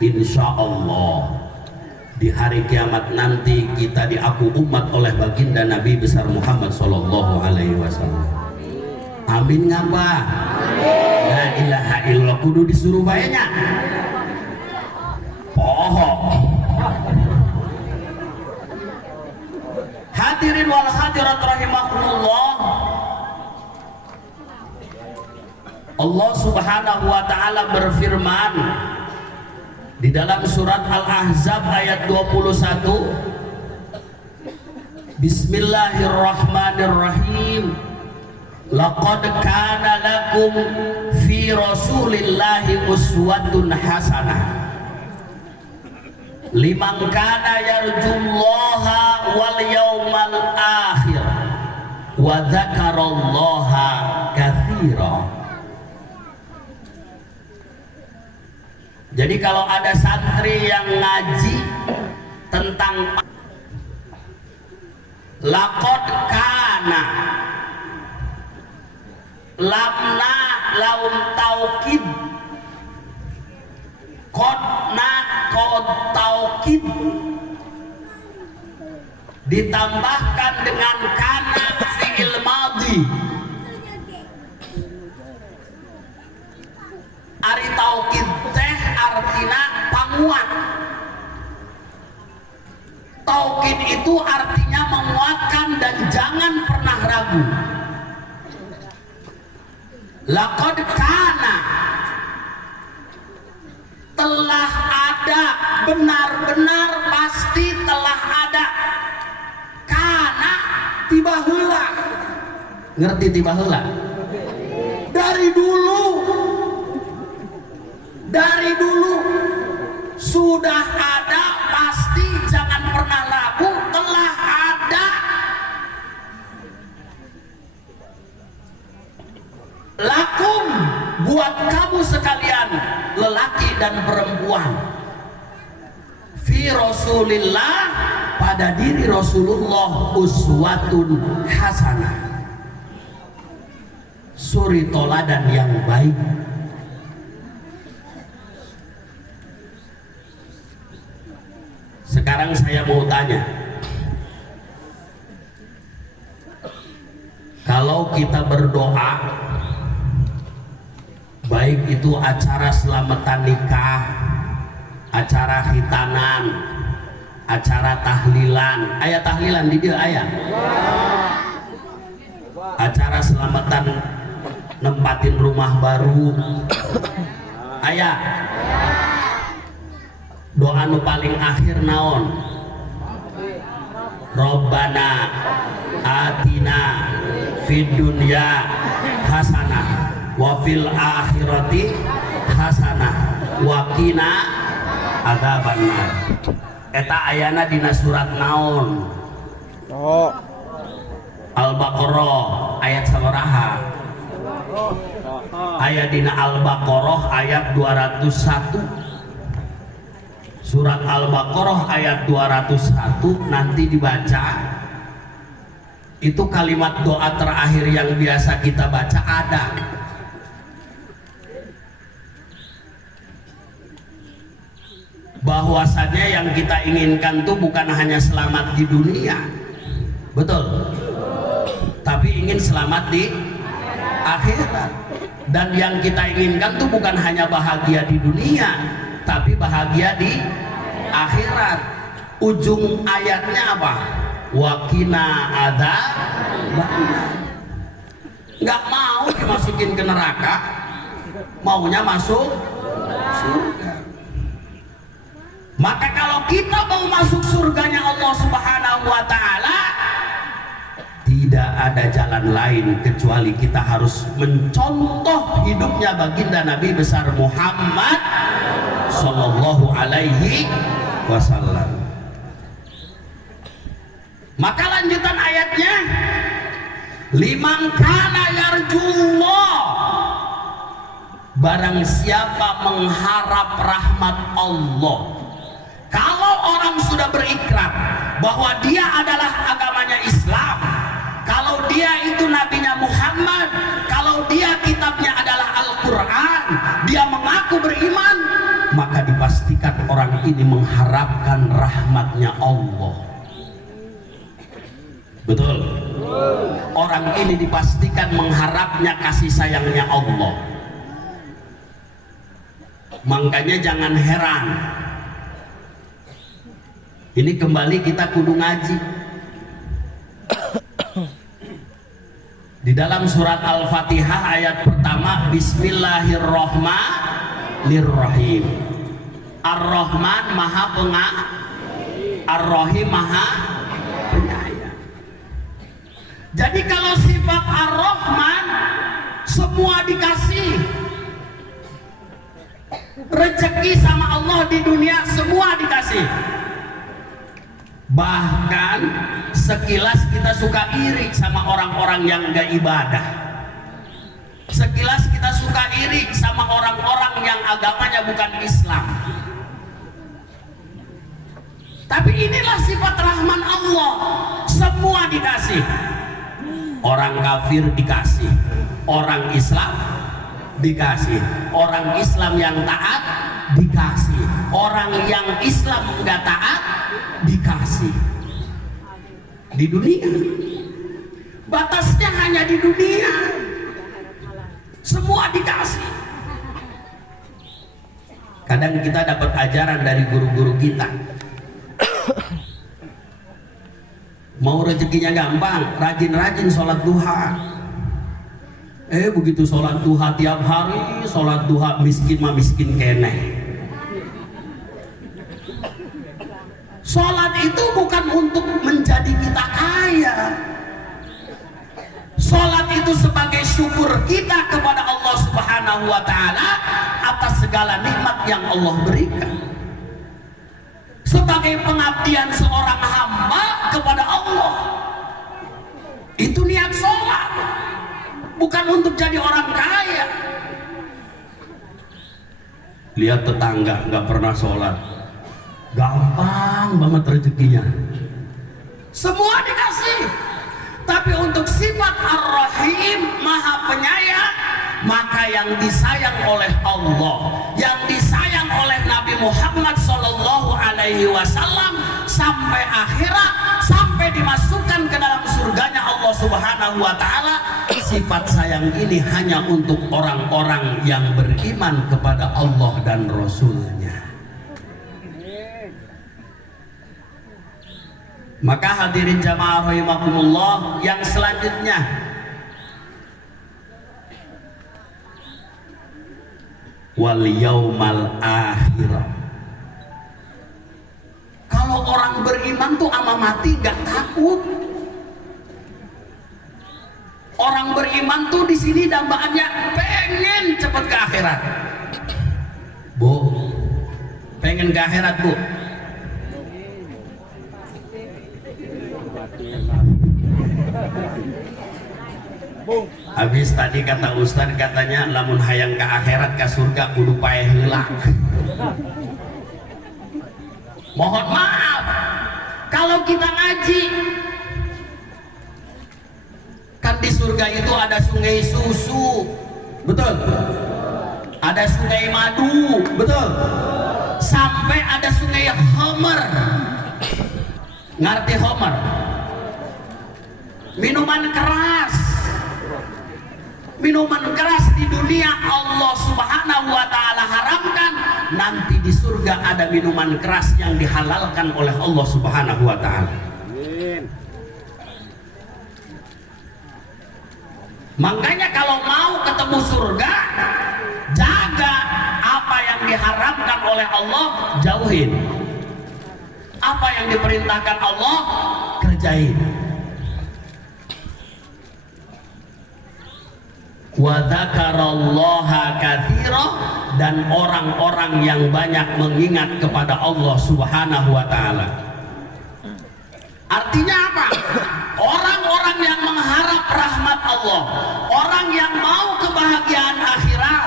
insya Allah di hari kiamat nanti kita diaku umat oleh baginda Nabi besar Muhammad Sallallahu Alaihi Wasallam. Amin ngapa? La ilaha illallah kudu disuruh bayanya. Poho. Hadirin wal hadirat rahimakumullah. Allah Subhanahu wa taala berfirman di dalam surat Al-Ahzab ayat 21. Bismillahirrahmanirrahim. Laqad kana lakum fi Rasulillahi uswatun hasanah liman kana yarjullaha wal yawmal akhir wa dzakarallaha katsira. Jadi kalau ada santri yang ngaji tentang laqad kana, lamna laum taukid, qadna qad taukid, ditambahkan dengan kana fi'il madhi. Ari taukid teh artina panguat. Taukid itu artinya menguatkan dan jangan pernah ragu. Laqad kana, telah ada, benar-benar pasti telah ada. Kana tiba heula. Ngerti tiba heula? Dari dulu sudah ada, pasti jangan pernah ragu, telah ada. Lakum, buat kamu sekalian, lelaki dan perempuan, fi Rasulillah, pada diri Rasulullah, uswatun hasanah, suri toladan yang baik. Sekarang saya mau tanya, kalau kita berdoa, baik itu acara selamatan nikah, acara khitanan, acara tahlilan, ayat tahlilan di dia ayat, acara selamatan nempatin rumah baru, ayat, doa nu paling akhir naon? Robbana atina fid dunya hasanah wa fil akhirati hasanah wa qina adzabannar. Eta ayana dina surat naon? Al-Baqarah ayat sabaraha? Aya dina Al-Baqarah ayat 201. Surat Al-Baqarah ayat 201 nanti dibaca. Itu kalimat doa terakhir yang biasa kita baca ada. Bahwasanya yang kita inginkan tuh bukan hanya selamat di dunia, betul, tapi ingin selamat di akhirat. Dan yang kita inginkan tuh bukan hanya bahagia di dunia, tapi bahagia di akhirat. Ujung ayatnya apa? Waqina adzabannar. Nggak mau dimasukin ke neraka, maunya masuk surga. Maka kalau kita mau masuk surganya Allah Subhanahu wa taala, tidak ada jalan lain kecuali kita harus mencontoh hidupnya baginda Nabi besar Muhammad Sallallahu Alaihi Wasallam. Maka lanjutan ayatnya, liman kana yarjullah, barang siapa mengharap rahmat Allah. Kalau orang sudah berikrar bahwa dia adalah agamanya Islam, kalau dia itu nabinya Muhammad, kalau dia kitabnya adalah Al-Quran, dia mengaku beriman, maka dipastikan orang ini mengharapkan rahmatnya Allah. Betul? Orang ini dipastikan mengharapnya kasih sayangnya Allah. Makanya jangan heran, ini kembali kita kudu ngaji. Di dalam surat Al-Fatihah ayat pertama, Bismillahirrahmanirrahim. Ar-Rahman maha pengasih, Ar-Rahim maha penyayang. Jadi kalau sifat Ar-Rahman semua dikasih, rezeki sama Allah di dunia semua dikasih. Bahkan sekilas kita suka iri sama orang-orang yang gak ibadah. Sekilas kita suka iri sama orang-orang yang agamanya bukan Islam. Tapi inilah sifat rahman Allah, semua dikasih. Orang kafir dikasih, orang Islam dikasih, orang Islam yang taat dikasih, orang yang Islam enggak taat dikasih. Di dunia, batasnya hanya di dunia, semua dikasih. Kadang kita dapat ajaran dari guru-guru kita, mau rezekinya gampang, rajin-rajin sholat duha. Begitu sholat duha tiap hari, sholat duha miskin mah miskin keneh. Sholat itu bukan untuk menjadi kita kaya. Sholat itu sebagai syukur kita kepada Allah Subhanahu wa Ta'ala atas segala nikmat yang Allah berikan. Sebagai pengabdian seorang hamba kepada Allah. Itu niat sholat, bukan untuk jadi orang kaya. Lihat tetangga nggak pernah sholat, gampang banget rezekinya, semua dikasih. Tapi untuk sifat Ar-Rahim, maha penyayang, maka yang disayang oleh Allah, yang disayang oleh Nabi Muhammad SAW sampai akhirat, sampai dimasukkan ke dalam surganya Allah Subhanahu wa Ta'ala, sifat sayang ini hanya untuk orang-orang yang beriman kepada Allah dan Rasul-Nya. Maka hadirin jamaah rahimakumullah, yang selanjutnya wal yaumal akhir. Kalau orang beriman tuh ama mati gak takut. Orang beriman tuh di sini dambaannya pengen cepet ke akhirat. Bu, pengen ke akhirat, Bu? Habis tadi kata Ustaz, katanya lamun hayang ke akhirat ke surga kudu paeh heula. Mohon maaf, kalau kita ngaji kan di surga itu ada sungai susu, betul? Ada sungai madu, betul? Sampai ada sungai Homer. Ngerti Homer? Minuman keras. Minuman keras di dunia Allah Subhanahu wa Ta'ala haramkan. Nanti di surga ada minuman keras yang dihalalkan oleh Allah Subhanahu wa Ta'ala. Makanya kalau mau ketemu surga, jaga apa yang diharamkan oleh Allah, jauhin. Apa yang diperintahkan Allah, kerjain. Wa dzakarallaha katsira, dan orang-orang yang banyak mengingat kepada Allah Subhanahu wa Ta'ala. Artinya apa? Orang-orang yang mengharap rahmat Allah, orang yang mau kebahagiaan akhirat,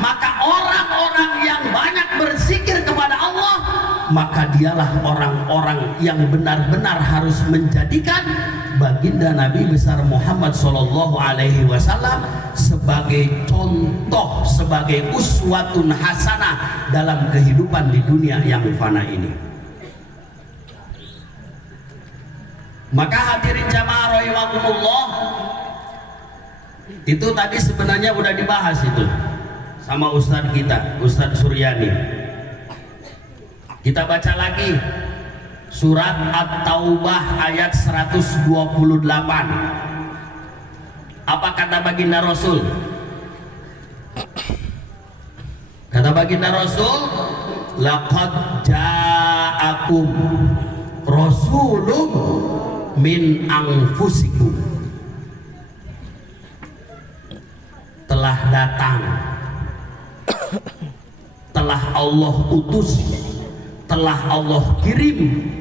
maka orang-orang yang banyak berzikir kepada Allah, maka dialah orang-orang yang benar-benar harus menjadikan baginda Nabi besar Muhammad SAW sebagai contoh, sebagai uswatun hasanah dalam kehidupan di dunia yang fana ini. Maka hadirin jamaah rahimakumullah, itu tadi sebenarnya udah dibahas itu sama Ustadz kita, Ustadz Suryani. Kita baca lagi surat At-Taubah ayat 128. Apa kata baginda Rasul? Kata baginda Rasul, laqad ja'akum rasulun min anfusikum. Telah datang, telah Allah utus, telah Allah kirim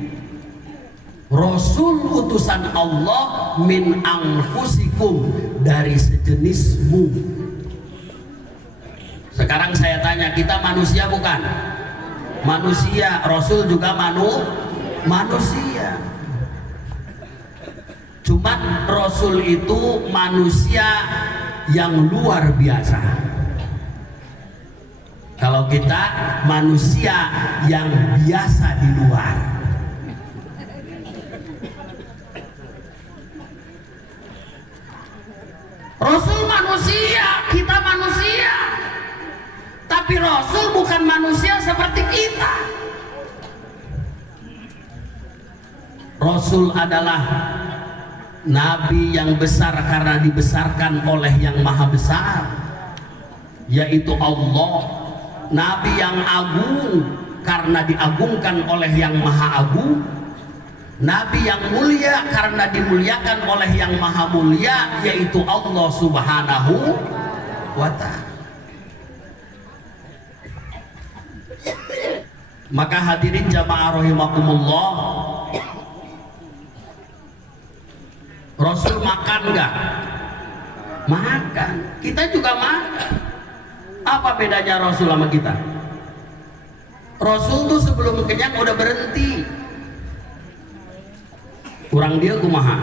Rasul utusan Allah min anfusikum, dari sejenismu. Sekarang saya tanya, kita manusia bukan? Manusia. Rasul juga manusia. Cuman Rasul itu manusia yang luar biasa. Kalau kita manusia yang biasa di luar. Rasul manusia, kita manusia. Tapi Rasul bukan manusia seperti kita. Rasul adalah nabi yang besar karena dibesarkan oleh yang maha besar, yaitu Allah. Nabi yang agung karena diagungkan oleh yang maha agung. Nabi yang mulia karena dimuliakan oleh yang maha mulia, yaitu Allah subhanahu wa ta'ala. Maka hadirin jamaah rahimakumullah, Rasul makan enggak? Makan. Kita juga makan. Apa bedanya Rasul sama kita? Rasul tuh sebelum kenyang udah berhenti. Kurang dia kumaha?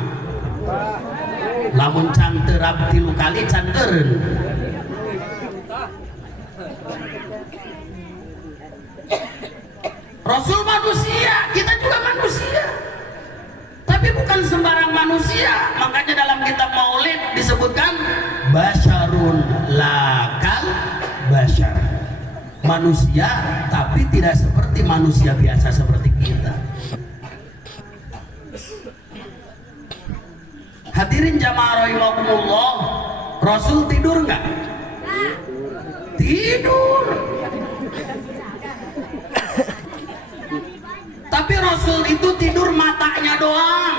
Lamun canterap tilu kali canteren. Rasul manusia, kita juga manusia. Tapi bukan sembarang manusia. Makanya dalam kitab Maulid disebutkan basyarun lakal basyar. Manusia tapi tidak seperti manusia biasa seperti kita. Hadirin jamaah rahimakumullah, Rasul tidur enggak? Tidur. Tapi Rasul itu tidur matanya doang.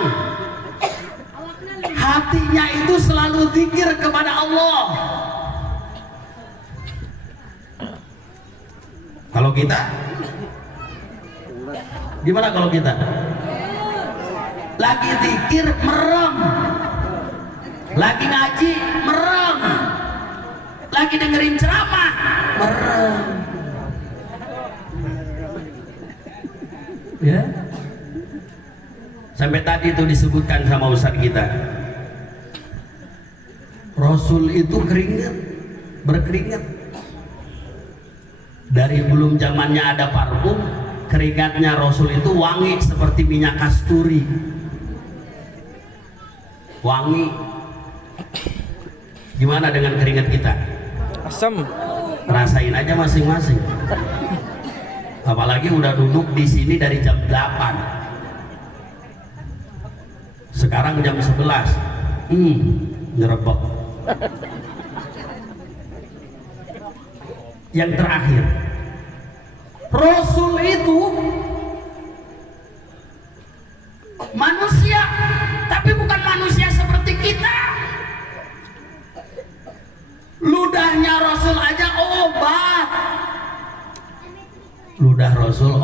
Hatinya itu selalu zikir kepada Allah. Kalau kita gimana? Kalau kita lagi zikir merem, lagi ngaji merem, lagi dengerin ceramah merem. Ya, sampai tadi itu disebutkan sama ustaz kita, Rasul itu keringat, berkeringat. Dari belum zamannya ada parfum, keringatnya Rasul itu wangi seperti minyak kasturi. Wangi. Gimana dengan keringat kita? Asam. Rasain aja masing-masing. Apalagi udah duduk di sini dari jam 8. Sekarang jam 11. Nyerebek. Yang terakhir, Rasul itu manusia, tapi bukan manusia seperti kita. Ludahnya Rasul aja obat. Ludah Rasul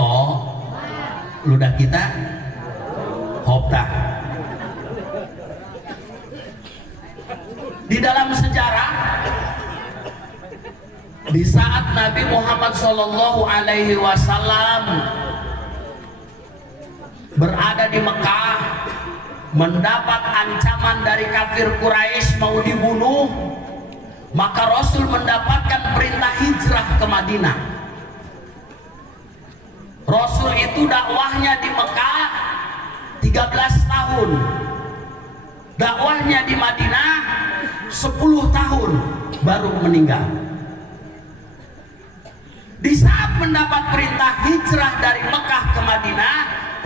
ludah kita hoptah. Di dalam sejarah, di saat Nabi Muhammad SAW berada di Mekah, mendapat ancaman dari kafir Quraisy mau dibunuh, Maka Rasul mendapatkan perintah hijrah ke Madinah. Rasul itu dakwahnya di Mekah 13 tahun, dakwahnya di Madinah 10 tahun baru meninggal. Di saat mendapat perintah hijrah dari Mekah ke Madinah,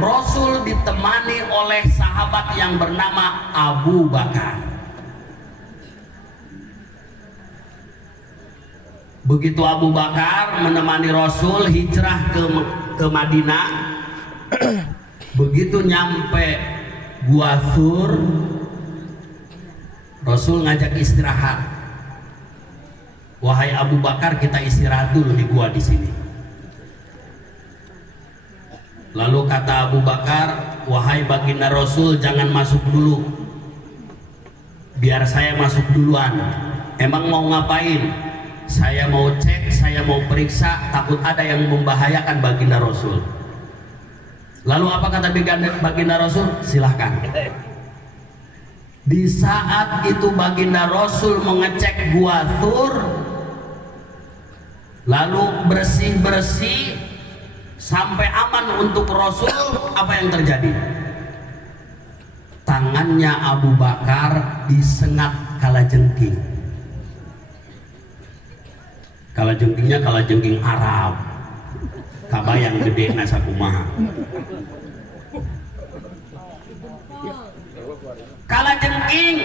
Rasul ditemani oleh sahabat yang bernama Abu Bakar. Begitu Abu Bakar menemani Rasul hijrah ke Madinah, begitu nyampe Gua Thur, Rasul ngajak istirahat. Wahai Abu Bakar, kita istirahat dulu di gua di sini. Lalu kata Abu Bakar, wahai baginda Rasul, jangan masuk dulu, biar saya masuk duluan. Emang mau ngapain? Saya mau cek, saya mau periksa, takut ada yang membahayakan baginda Rasul. Lalu apa kata baginda Rasul? Silahkan. Di saat itu baginda Rasul mengecek Gua Thur, lalu bersih-bersih sampai aman untuk Rasul. Apa yang terjadi? Tangannya Abu Bakar disengat kalajengking. Kalajengkingnya kalajengking Arab, kabayang gede nasa kumaha. Kalajengking.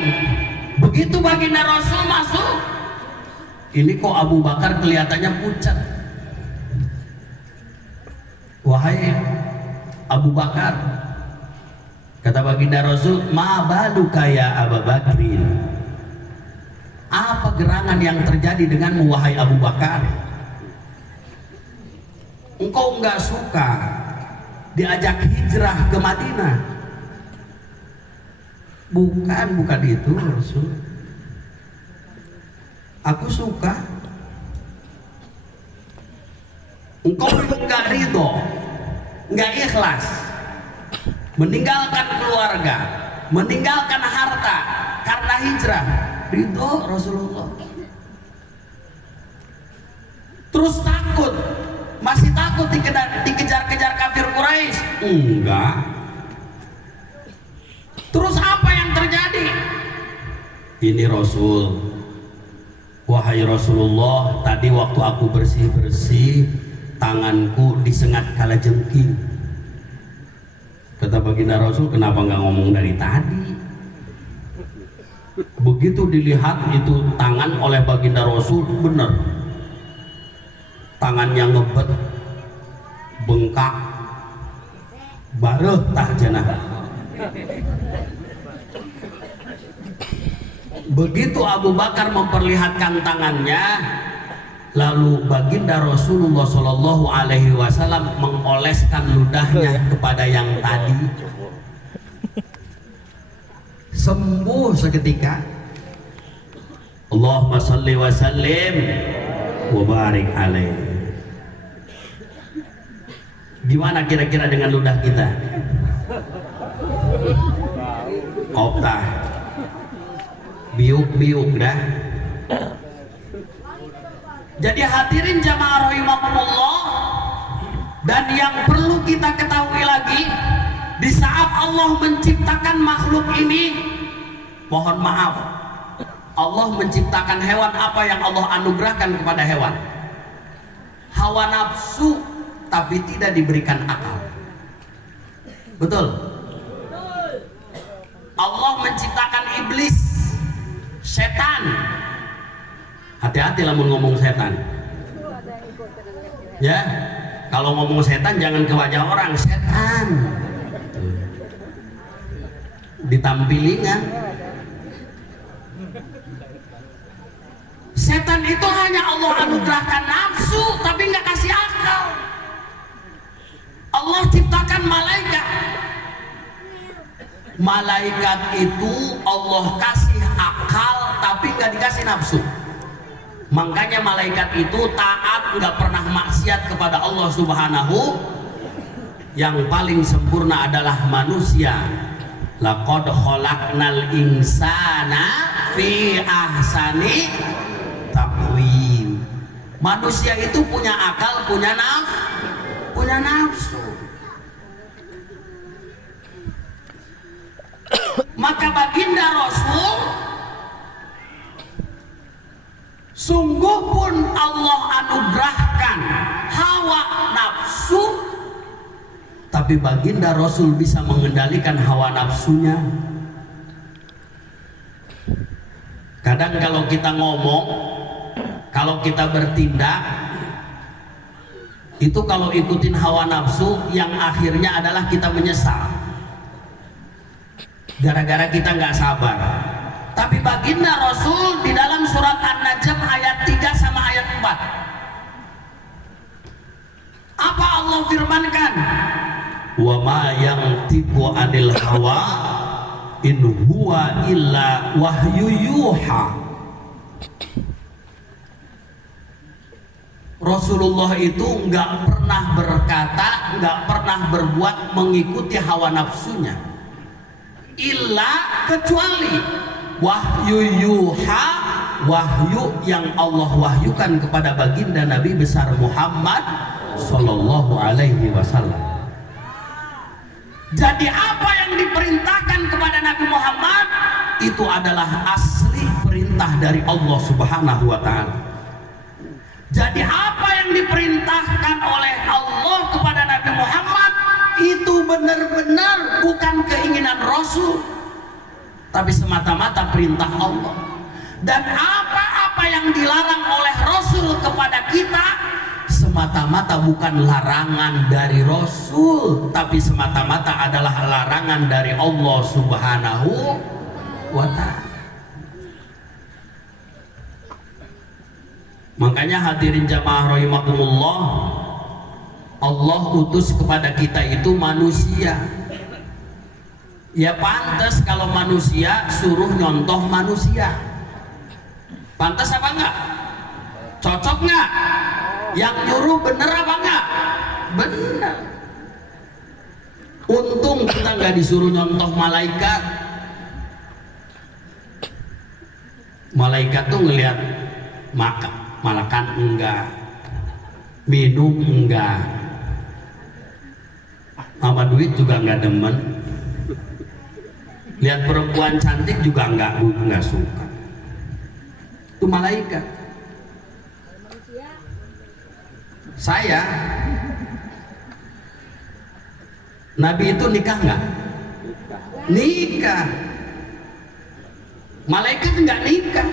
Begitu baginda Rasul masuk, ini kok Abu Bakar kelihatannya pucat. Wahai Abu Bakar, kata baginda Rasul, ma baluka ya Abu Bakrin, apa gerangan yang terjadi denganmu wahai Abu Bakar? Engkau enggak suka diajak hijrah ke Madinah? Bukan itu Rasul. Aku suka. Engkau enggak ridho, enggak ikhlas, meninggalkan keluarga, meninggalkan harta karena hijrah. Ridho Rasulullah. Terus takut, masih takut dikejar-kejar kafir Quraisy? Enggak. Terus apa yang terjadi? Ini Rasul, wahai Rasulullah, tadi waktu aku bersih-bersih, tanganku disengat kalajengking. Kata baginda Rasul, kenapa nggak ngomong dari tadi? Begitu dilihat itu tangan oleh baginda Rasul, benar, tangannya ngebet, bengkak, bareh tah jenah. Begitu Abu Bakar memperlihatkan tangannya, lalu baginda Rasulullah Shallallahu Alaihi Wasallam mengoleskan ludahnya kepada yang tadi. Sembuh seketika. Allahumma salli wa sallim wa barik alaih. Gimana kira-kira dengan ludah kita? Optah, biuk-biuk dah. Jadi hadirin jamaah rahimakumullah, dan yang perlu kita ketahui lagi, di saat Allah menciptakan makhluk ini, mohon maaf, Allah menciptakan hewan. Apa yang Allah anugerahkan kepada hewan? Hawa nafsu, tapi tidak diberikan akal. Betul? Allah menciptakan iblis, setan. Hati-hati lah ngomong setan. Ya, kalau ngomong setan jangan ke wajah orang. Setan ditampilingan. Setan itu hanya Allah anugerahkan nafsu, tapi nggak kasih akal. Allah ciptakan malaikat. Malaikat itu Allah kasih akal, tapi nggak dikasih nafsu. Makanya malaikat itu taat, nggak pernah maksiat kepada Allah Subhanahu. Yang paling sempurna adalah manusia. Laqad khalaqnal insana fi ahsani Manusia itu punya akal, punya nafsu. Maka baginda Rasul sungguh pun Allah anugerahkan hawa nafsu, tapi baginda Rasul bisa mengendalikan hawa nafsunya. Kadang kalau kita ngomong, kalau kita bertindak, itu kalau ikutin hawa nafsu, yang akhirnya adalah kita menyesal gara-gara kita nggak sabar. Tapi baginda Rasul di dalam surat An-Najm ayat 3 sama ayat 4, apa Allah firmankan? Wa ma yantiqu 'anil hawa in huwa illa wahyu yuha. Rasulullah itu nggak pernah berkata, nggak pernah berbuat mengikuti hawa nafsunya, illa kecuali wahyu yuha, wahyu yang Allah wahyukan kepada baginda Nabi besar Muhammad sallallahu alaihi wasallam. Jadi apa yang diperintahkan kepada Nabi Muhammad itu adalah asli perintah dari Allah Subhanahu wa taala. Jadi apa yang diperintahkan oleh Allah kepada Nabi Muhammad itu benar-benar bukan keinginan Rasul, tapi semata-mata perintah Allah. Dan apa-apa yang dilarang oleh Rasul kepada kita semata-mata bukan larangan dari Rasul, tapi semata-mata adalah larangan dari Allah Subhanahu wa ta'ala. Makanya hadirin jamaah rahimakumullah, Allah utus kepada kita itu manusia. Ya pantas kalau manusia suruh nyontoh manusia. Pantas apa enggak? Cocok enggak? Yang nyuruh bener apa enggak? Bener. Untung kita enggak disuruh nyontoh malaikat. Malaikat tuh ngelihat makan enggak, minum enggak, sama duit juga enggak demen. Lihat perempuan cantik juga enggak suka. Itu malaikat. Saya, Nabi itu nikah enggak? Nikah. Malaikat enggak nikah.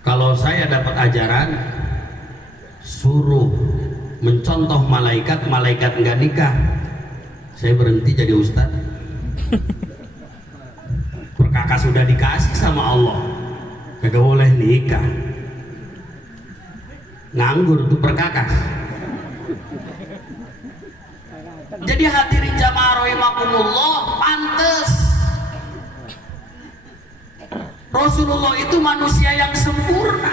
Kalau saya dapat ajaran suruh mencontoh malaikat, malaikat enggak nikah, saya berhenti jadi ustaz. Perkakas sudah dikasih sama Allah, kagak boleh nikah. Nganggur tuh perkakas. Jadi hadirin jamaah rahimakumullah, pantes Rasulullah itu manusia yang sempurna.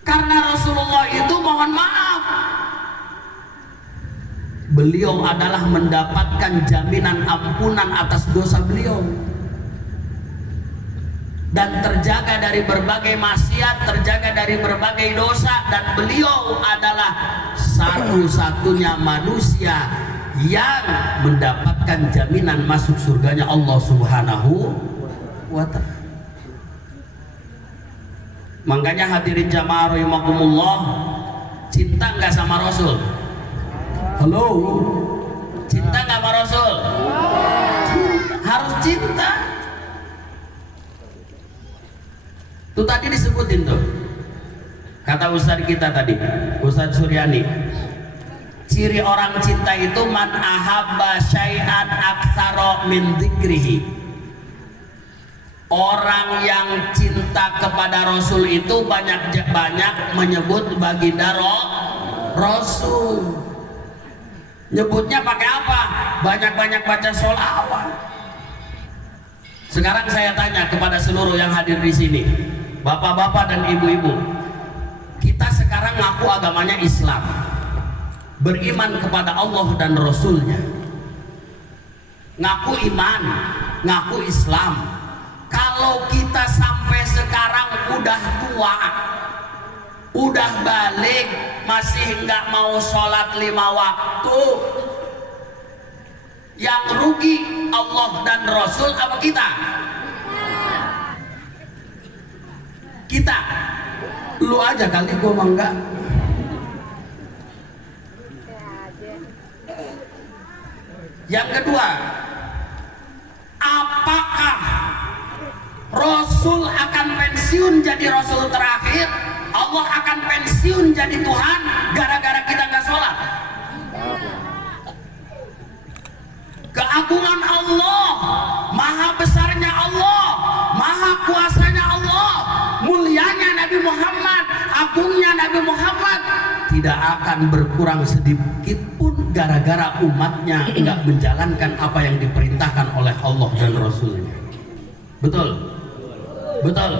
Karena Rasulullah itu, mohon maaf, beliau adalah mendapatkan jaminan ampunan atas dosa beliau dan terjaga dari berbagai maksiat, terjaga dari berbagai dosa, dan beliau adalah satu-satunya manusia yang mendapatkan jaminan masuk surganya Allah Subhanahu wa ta'ala. Makanya hadirin jamaah rahimakumullah, cinta nggak sama Rasul? Halo, cinta nggak sama Rasul? Cinta. Harus cinta. Tuh tadi disebutin tuh, kata Ustadz kita tadi, Ustadz Suryani, ciri orang cinta itu man ahabba syai'an aktsara min dzikrihi. Orang yang cinta kepada Rasul itu banyak-banyak menyebut baginda Rasul. Nyebutnya pakai apa? Banyak-banyak baca sholawat. Sekarang saya tanya kepada seluruh yang hadir di sini, bapak-bapak dan ibu-ibu, kita sekarang ngaku agamanya Islam, beriman kepada Allah dan Rasulnya, ngaku iman, ngaku Islam. Kalau Kalau kita sampai sekarang udah tua, udah balik, masih nggak mau sholat 5 waktu, yang rugi Allah dan Rasul apa kita? Kita. Lu aja kali, gua mah enggak. Yang kedua, apakah Rasul akan pensiun jadi Rasul terakhir? Allah akan pensiun jadi Tuhan gara-gara kita nggak sholat? Keagungan Allah, maha besarnya Allah, maha kuasanya Allah, mulianya Nabi Muhammad, agungnya Nabi Muhammad tidak akan berkurang sedikit pun gara-gara umatnya nggak menjalankan apa yang diperintahkan oleh Allah dan Rasulnya. Betul? Betul?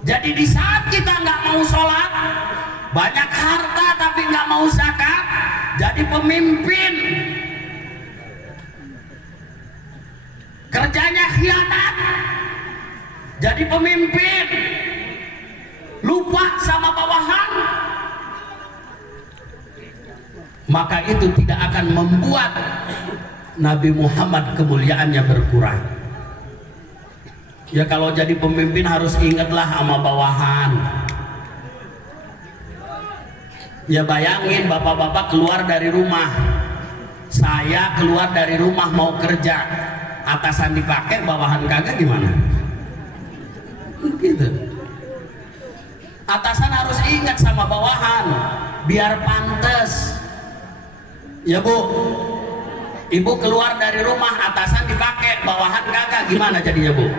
Jadi di saat kita nggak mau sholat, banyak harta tapi nggak mau zakat, jadi pemimpin, kerjanya khianat, jadi pemimpin, lupa sama bawahan, maka itu tidak akan membuat Nabi Muhammad kemuliaannya berkurang. Ya kalau jadi pemimpin harus ingatlah sama bawahan. Ya bayangin bapak-bapak keluar dari rumah, saya keluar dari rumah mau kerja, atasan dipakai bawahan kagak gimana? Gitu. Atasan harus ingat sama bawahan biar pantas. Ya Bu, Ibu keluar dari rumah, atasan dipakai bawahan kagak gimana jadinya Bu?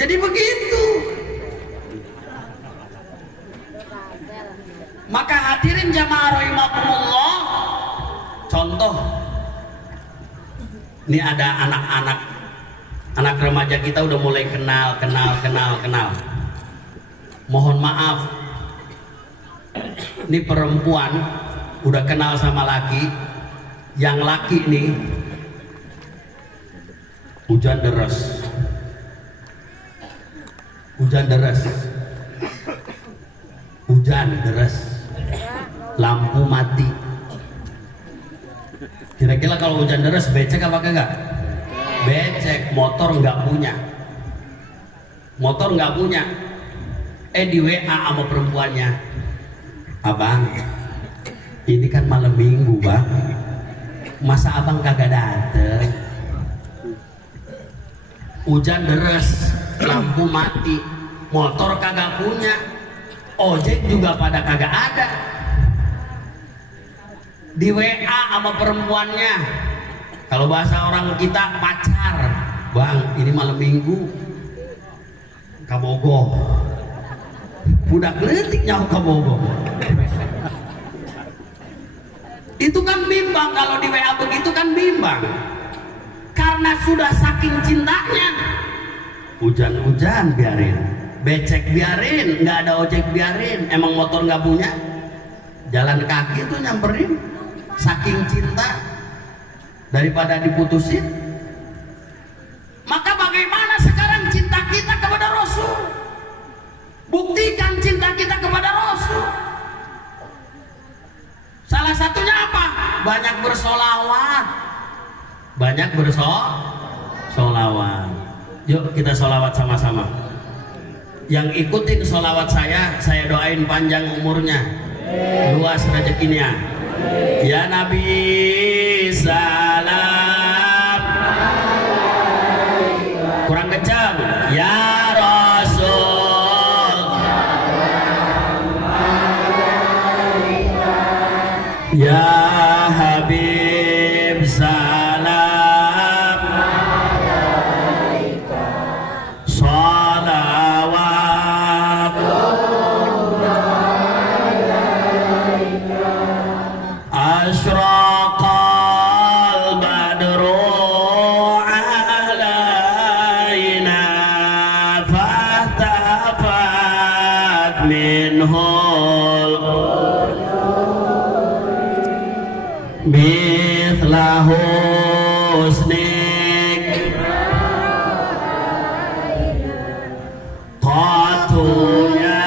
Jadi begitu. Maka hadirin jamaah rahimakumullah, contoh ini ada anak remaja kita udah mulai kenal. Mohon maaf, ini perempuan udah kenal sama laki, yang laki nih hujan deras, lampu mati. Kira-kira kalau hujan deras becek apa kagak? Becek. Motor nggak punya. Di WA sama perempuannya, abang, ini kan malam minggu bang, masa abang kagak dateng? Hujan deras, lampu mati, motor kagak punya, ojek juga pada kagak ada. Di WA sama perempuannya, kalau bahasa orang kita pacar, bang ini malam minggu kabogoh, udah geletik nyawa kabogoh. Itu kan bimbang, kalau di WA begitu kan bimbang, karena sudah saking cintanya. Hujan-hujan biarin, becek biarin, nggak ada ojek biarin, emang motor nggak punya, jalan kaki tuh nyamperin, saking cinta daripada diputusin. Maka bagaimana sekarang cinta kita kepada Rasul? Buktikan cinta kita kepada Rasul. Salah satunya apa? Banyak bersolawat. Yuk kita solawat sama-sama. Yang ikutin solawat saya doain panjang umurnya, luas rezekinya. Ya Nabi salam, kurang kencang. Ya Rasul, ya Habib salam, salawat asyraqal badru alaina fahtafat minhul mithla husnik qatuya.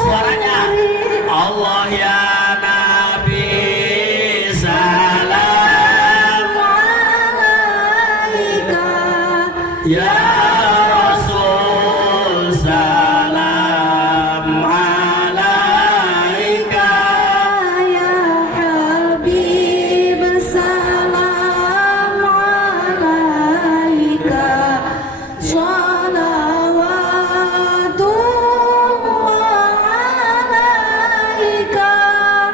Suaranya Allah ya Nabi salam alaika, ya Rasul salam alaika, ya Habib salam alaika, shalawatullah alaika.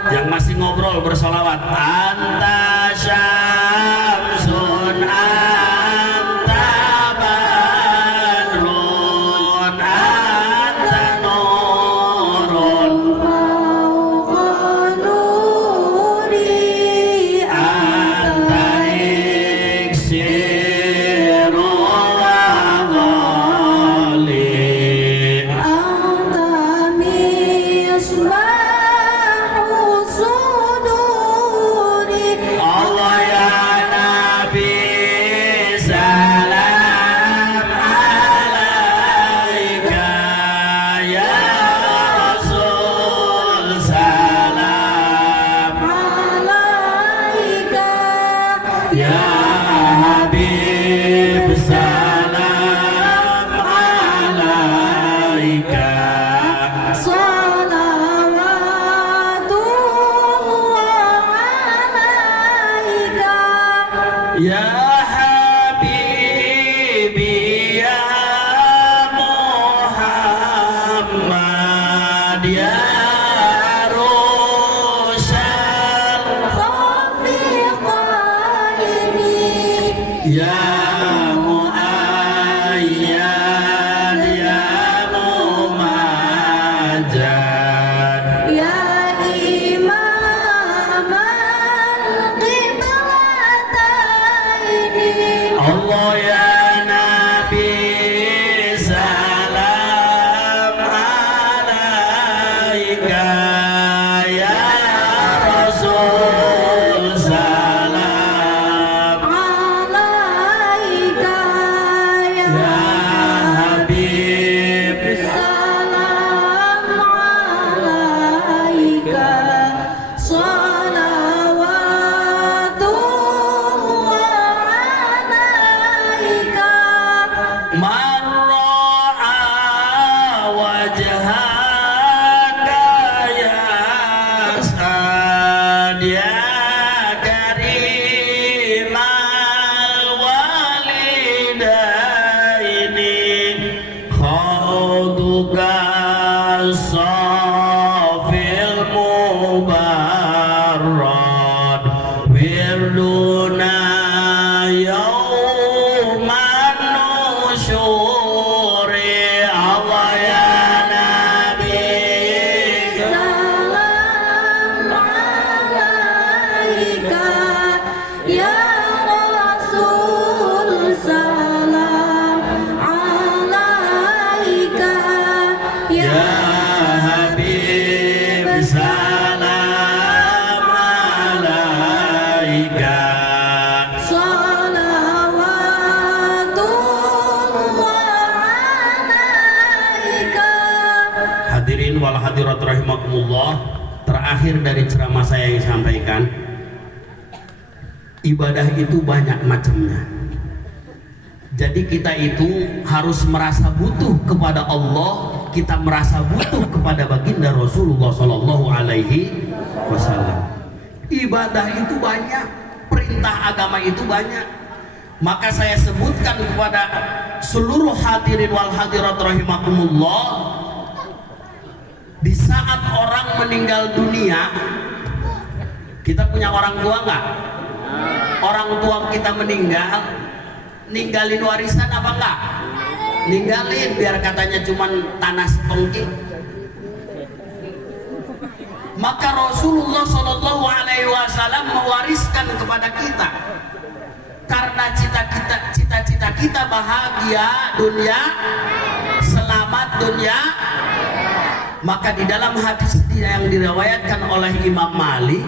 Yang masih ngobrol bersolawat. Anta syamsun anta badrun anta nurun Fauqa nuri anta iksiru wa ghali. anta misbahu suduri. Allah ya Nabi salam alaika, ya Rasul salam alaika, ya Habib salam alaika. shalawatullah alaika. Ya Habibi ya Muhammad ya Rusul Safiqaini ya Muayyad ya Mumajjad. ya imam al-qiblataini. Allah ya Nabi salam alaika, ya Rasul salam alaika, ya ya Habib salam alaika, shalawatullah alaika. man ra'a wajhaka ya Asad ya karimal walidaini khawduka safil mubarrad wirduna yauman nusyuri. Allah ya Nabi Salam alaika, ya Rasul salam alaika, ya ya Habib salam alaika. shalawatullah alaika. Hadirin wal hadirat rahimakumullah, terakhir dari ceramah saya yang sampaikan, ibadah itu banyak macamnya. Jadi kita itu harus merasa butuh kepada Allah, kita merasa butuh kepada baginda Rasulullah Shallallahu Alaihi Wasallam. Ibadah itu banyak, perintah agama itu banyak. Maka saya sebutkan kepada seluruh hadirin wal hadirat rahimakumullah, di saat orang meninggal dunia, kita punya orang tua nggak? Orang tua kita meninggal, ninggalin warisan apa enggak? Ninggalin, biar katanya cuman tanah setongking. Maka Rasulullah Shallallahu Alaihi Wasallam mewariskan kepada kita, karena cita-cita kita bahagia dunia, selamat dunia. Maka di dalam hadis yang diriwayatkan oleh Imam Malik,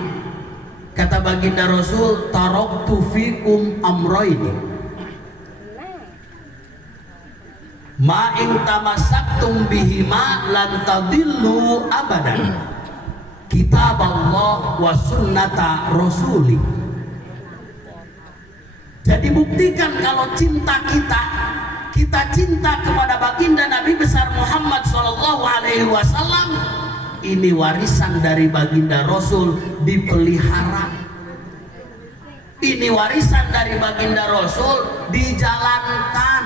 kata baginda Rasul, taraktu fikum amroini ma in tamassaktum bihima lan tadillu abadan, kitab Allah wa sunnata rasuli. Jadi buktikan kalau cinta kita cinta kepada baginda Nabi besar Muhammad sallallahu alaihi wasallam, ini warisan dari baginda Rasul, dipelihara. Ini warisan dari baginda Rasul, dijalankan,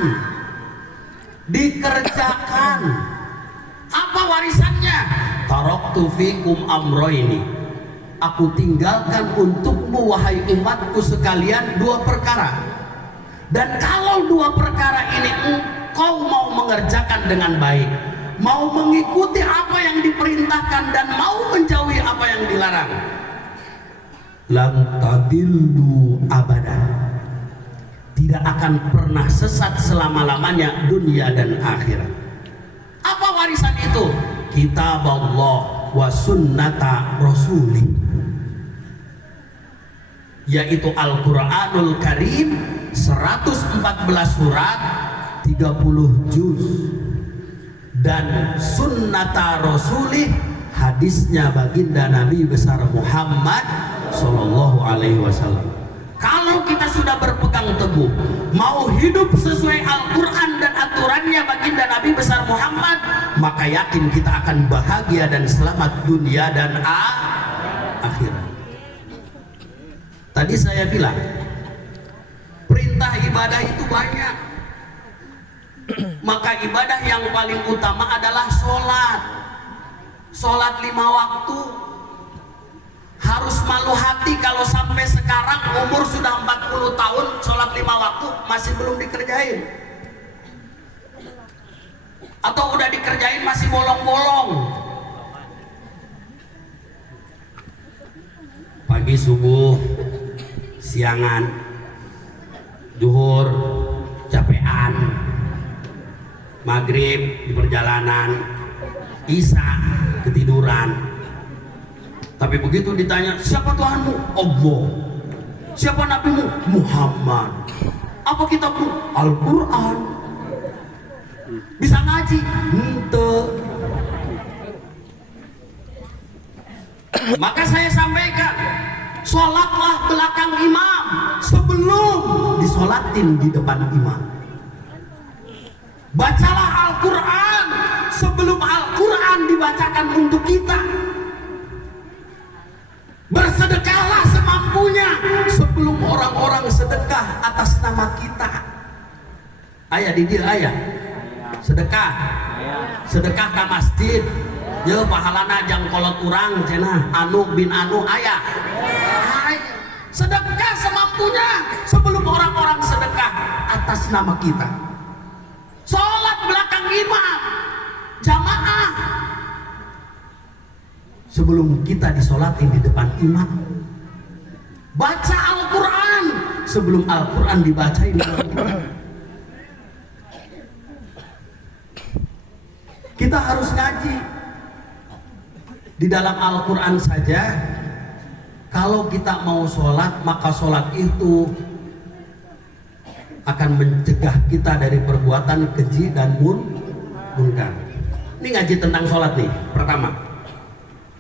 dikerjakan. Apa warisannya? Taraktu fikum amroini, aku tinggalkan untukmu wahai umatku sekalian dua perkara, dan kalau dua perkara ini engkau mau mengerjakan dengan baik, mau mengikuti apa yang diperintahkan dan mau menjauhi apa yang dilarang, lan tadillu abadan, tidak akan pernah sesat selama-lamanya dunia dan akhirat. Apa warisan itu? Kitab Allah wa sunnata rasuli, yaitu Al-Quranul Karim 114 surat 30 juz, dan sunnata rasulih, hadisnya baginda Nabi besar Muhammad sallallahu alaihi wasallam. Kalau kita sudah berpegang teguh mau hidup sesuai Al-Quran dan aturannya baginda Nabi besar Muhammad, maka yakin kita akan bahagia dan selamat dunia dan akhirat. Tadi saya bilang perintah ibadah itu banyak, maka ibadah yang paling utama adalah sholat. Sholat 5 waktu. Harus malu hati kalau sampai sekarang umur sudah 40 tahun sholat 5 waktu masih belum dikerjain, atau udah dikerjain masih bolong-bolong. Pagi subuh, siangan, zuhur capean, maghrib di perjalanan, isya ketiduran. Tapi begitu ditanya, siapa Tuhanmu? Allah. Siapa nabimu? Muhammad. Apa kitabmu? Al-Quran. Bisa ngaji? Ente. Maka saya sampaikan, sholatlah belakang imam sebelum disolatin di depan imam. Bacalah Al-Quran sebelum Al-Quran dibacakan untuk kita. Bersedekahlah semampunya sebelum orang-orang sedekah atas nama kita. Ayah di dia ayah. Sedekah. Sedekah ke masjid. Ya pahalana jang kolot urang cenah anu bin anu ayah. Sedekah semampunya sebelum orang-orang sedekah atas nama kita. Sholat belakang imam jamaah sebelum kita disolatin di depan imam. Baca Al-Quran sebelum Al-Quran dibacain. Kita harus ngaji. Di dalam Al-Quran saja, kalau kita mau sholat, maka sholat itu akan mencegah kita dari perbuatan keji dan munkar. Ini ngaji tentang sholat nih. Pertama,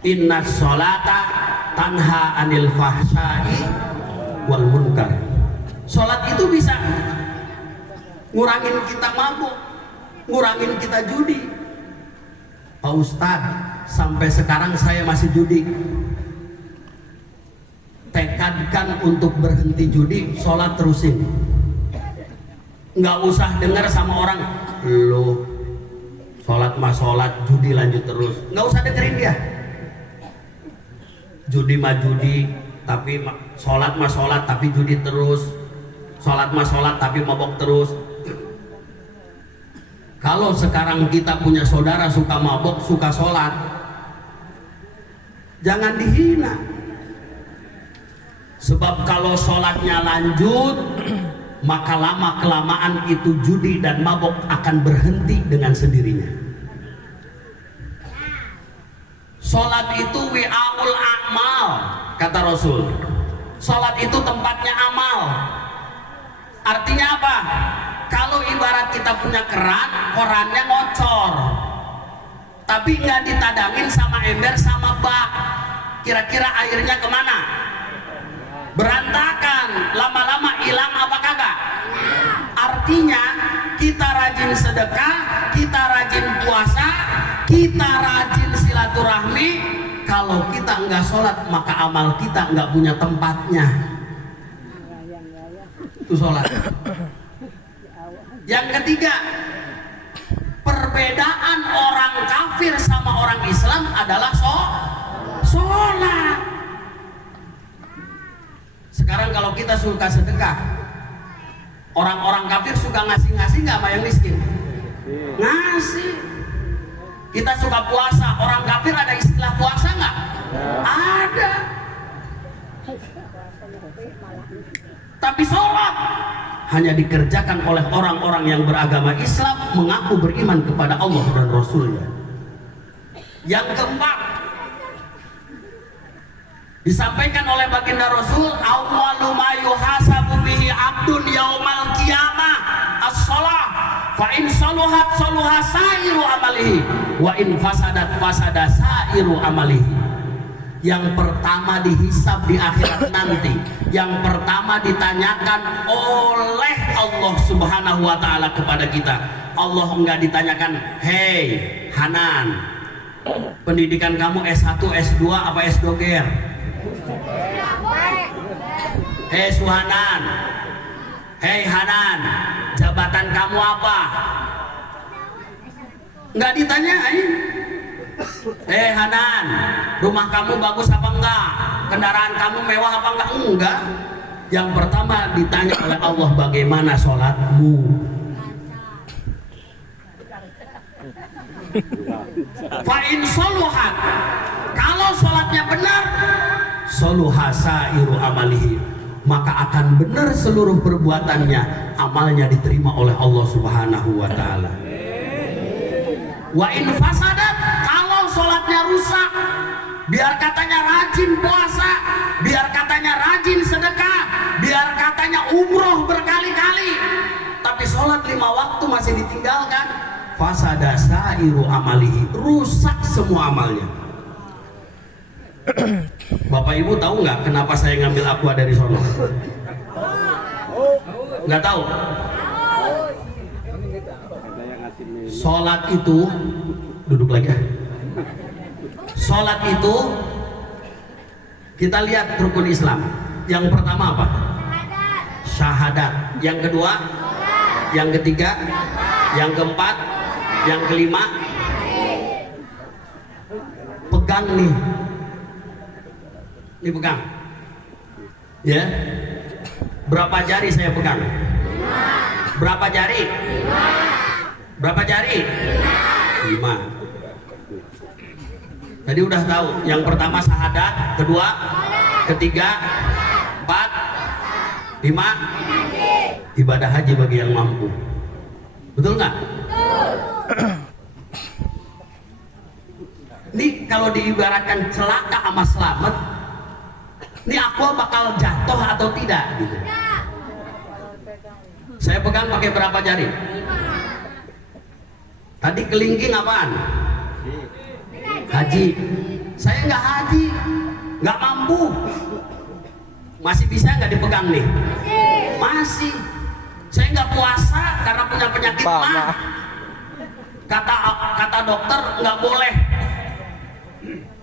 inna sholata tanha anil fahsyai wal munkar. Sholat itu bisa ngurangin kita mabuk, ngurangin kita judi. Pak Ustadz, sampai sekarang saya masih judi. Tekadkan untuk berhenti judi, sholat terusin. Nggak usah dengar sama orang, lo sholat mah sholat, judi lanjut terus. Nggak usah dengerin dia. Judi mah judi, tapi sholat mah sholat, tapi judi terus. Sholat mah sholat, tapi mabok terus. Kalau sekarang kita punya saudara suka mabok, suka sholat, jangan dihina. Sebab kalau sholatnya lanjut, maka lama-kelamaan itu judi dan mabok akan berhenti dengan sendirinya. kata Rasul. Sholat itu tempatnya amal. Artinya apa? Kalau ibarat kita punya keran, korannya ngocor, tapi nggak ditadangin sama ember sama bak, kira-kira airnya kemana? Berantakan, lama-lama hilang apa kagak? Artinya kita rajin sedekah, kita rajin puasa, kita rajin silaturahmi. Kalau kita nggak sholat, maka amal kita nggak punya tempatnya. Itu sholat. Yang ketiga, perbedaan orang kafir sama orang Islam adalah sholat. Sekarang kalau kita suka sedekah, orang-orang kafir suka ngasih-ngasih nggak sama yang miskin? Ngasih. Kita suka puasa, orang kafir ada istilah puasa nggak? Ada. Tapi sholat hanya dikerjakan oleh orang-orang yang beragama Islam, mengaku beriman kepada Allah dan Rasulnya. Yang keempat, disampaikan oleh baginda Rasul, awwalu ma yuhasabu bihi abdun yaumal qiyamah as-shalah, fa in saluhat saluha sairu amalihi wa in fasadat fasada sairu amalihi. Yang pertama dihisab di akhirat nanti, yang pertama ditanyakan oleh Allah Subhanahu wa ta'ala kepada kita. Allah enggak ditanyakan, hei Hanan, pendidikan kamu S1, S2 apa S2 ger? Hei Suhanan, hei Hanan, jabatan kamu apa? Enggak ditanyain. Hanan, rumah kamu bagus apa enggak? Kendaraan kamu mewah apa enggak? Enggak. Yang pertama ditanya oleh Allah, bagaimana sholatmu? Fa'in soluhat, kalau sholatnya benar, soluhasa iru amalihi, maka akan benar seluruh perbuatannya, amalnya diterima oleh Allah Subhanahu wa ta'ala. Wa in fasadat, kalau sholatnya rusak, biar katanya rajin puasa, biar katanya rajin sedekah, biar katanya umroh berkali-kali, tapi sholat 5 waktu masih ditinggalkan, fasada sairu amalihi, rusak semua amalnya. Bapak Ibu tahu nggak kenapa saya ngambil aqua dari sono? Nggak tahu? Sholat itu, duduk lagi ya. Sholat itu kita lihat rukun Islam. Yang pertama apa? Syahadat. Yang kedua? Yang ketiga? Yang keempat? Yang kelima? Pegang nih. Ini pegang. Ya. Berapa jari saya pegang? Berapa jari? Berapa jari? 5. Tadi udah tahu. Yang pertama syahadat, kedua, ketiga, 4, 5. Ibadah haji bagi yang mampu. Betul nggak? Ini kalau diibaratkan celaka sama selamat, ini aku bakal jatuh atau tidak gitu. Saya pegang pakai berapa jari? Tadi kelingking apaan? Haji. Saya nggak haji, nggak mampu. Masih bisa nggak dipegang nih? Masih. Saya nggak puasa karena punya penyakit mah. Kata dokter nggak boleh,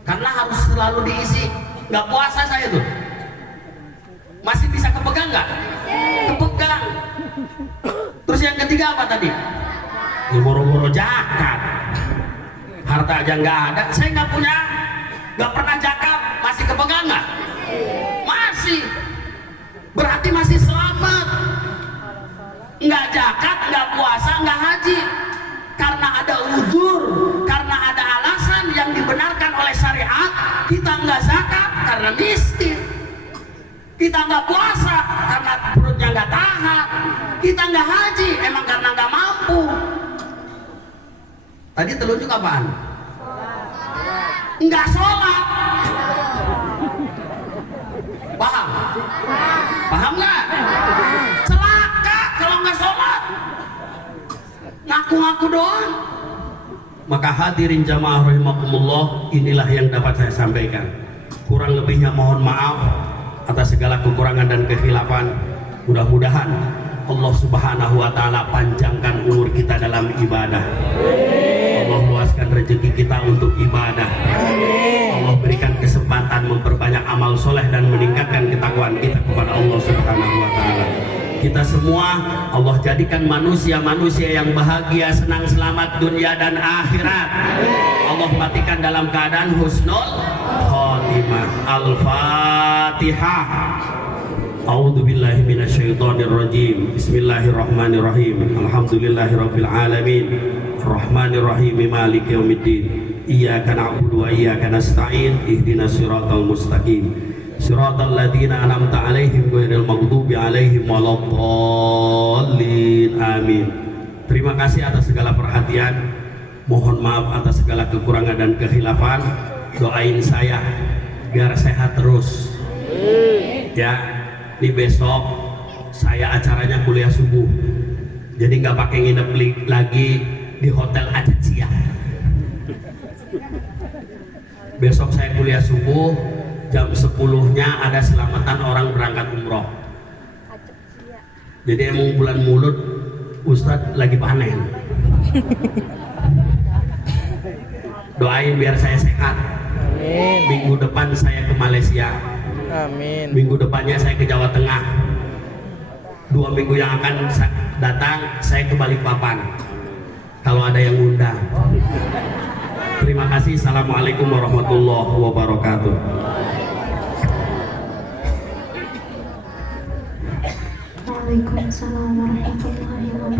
karena harus selalu diisi. Nggak puasa saya tuh. Masih bisa kepegang nggak? Kepegang. Terus yang ketiga apa tadi? Ya boro-boro zakat, harta aja nggak ada, saya nggak punya, nggak pernah zakat, masih kepegang nggak? Masih, berarti masih selamat. Nggak zakat, nggak puasa, nggak haji, karena ada uzur, karena ada alasan yang dibenarkan oleh syariat. Kita nggak zakat karena miskin, kita nggak puasa karena perutnya nggak tahan, kita nggak haji emang karena nggak mampu. Tadi telunjuk apaan? Enggak sholat. ngaku doang. Maka hadirin jamaah rahimakumullah, inilah yang dapat saya sampaikan. Kurang lebihnya mohon maaf atas segala kekurangan dan kekhilafan. Mudah-mudahan Allah Subhanahu wa taala panjangkan umur kita dalam ibadah. Allah luaskan rezeki kita untuk ibadah. Allah berikan kesempatan memperbanyak amal soleh dan meningkatkan ketakwaan kita kepada Allah Subhanahu wa taala. Kita semua Allah jadikan manusia-manusia yang bahagia, senang, selamat dunia dan akhirat. Allah matikan dalam keadaan husnul khotimah. Al-Fatihah. A'udzu billahi minasyaitonir rajim. Bismillahirrahmanirrahim. Alhamdulillahirabbil alamin. Arrahmanir rahim. Maliki yaumiddin. Iyyaka na'budu wa iyyaka nasta'in. Ihdinas siratal mustaqim. Siratal ladzina an'amta 'alaihim ghairil maghdubi 'alaihim waladdallin. Amin. Terima kasih atas segala perhatian. Mohon maaf atas segala kekurangan dan kekhilafan. Doain saya biar sehat terus. Ya, di besok saya acaranya kuliah subuh. Jadi nggak pakai nginep lagi di hotel Ajaccia. Besok saya kuliah subuh. Jam 10-nya ada selamatan orang berangkat umroh. Jadi emang bulan mulut Ustadz lagi panen. Doain biar saya sehat. Amin. Minggu depan saya ke Malaysia. Amin. Minggu depannya saya ke Jawa Tengah. 2 minggu yang akan datang saya ke Balikpapan. Kalau ada yang undang. Terima kasih. Assalamualaikum warahmatullahi wabarakatuh. Waalaikumsalam warahmatullahi wabarakatuh.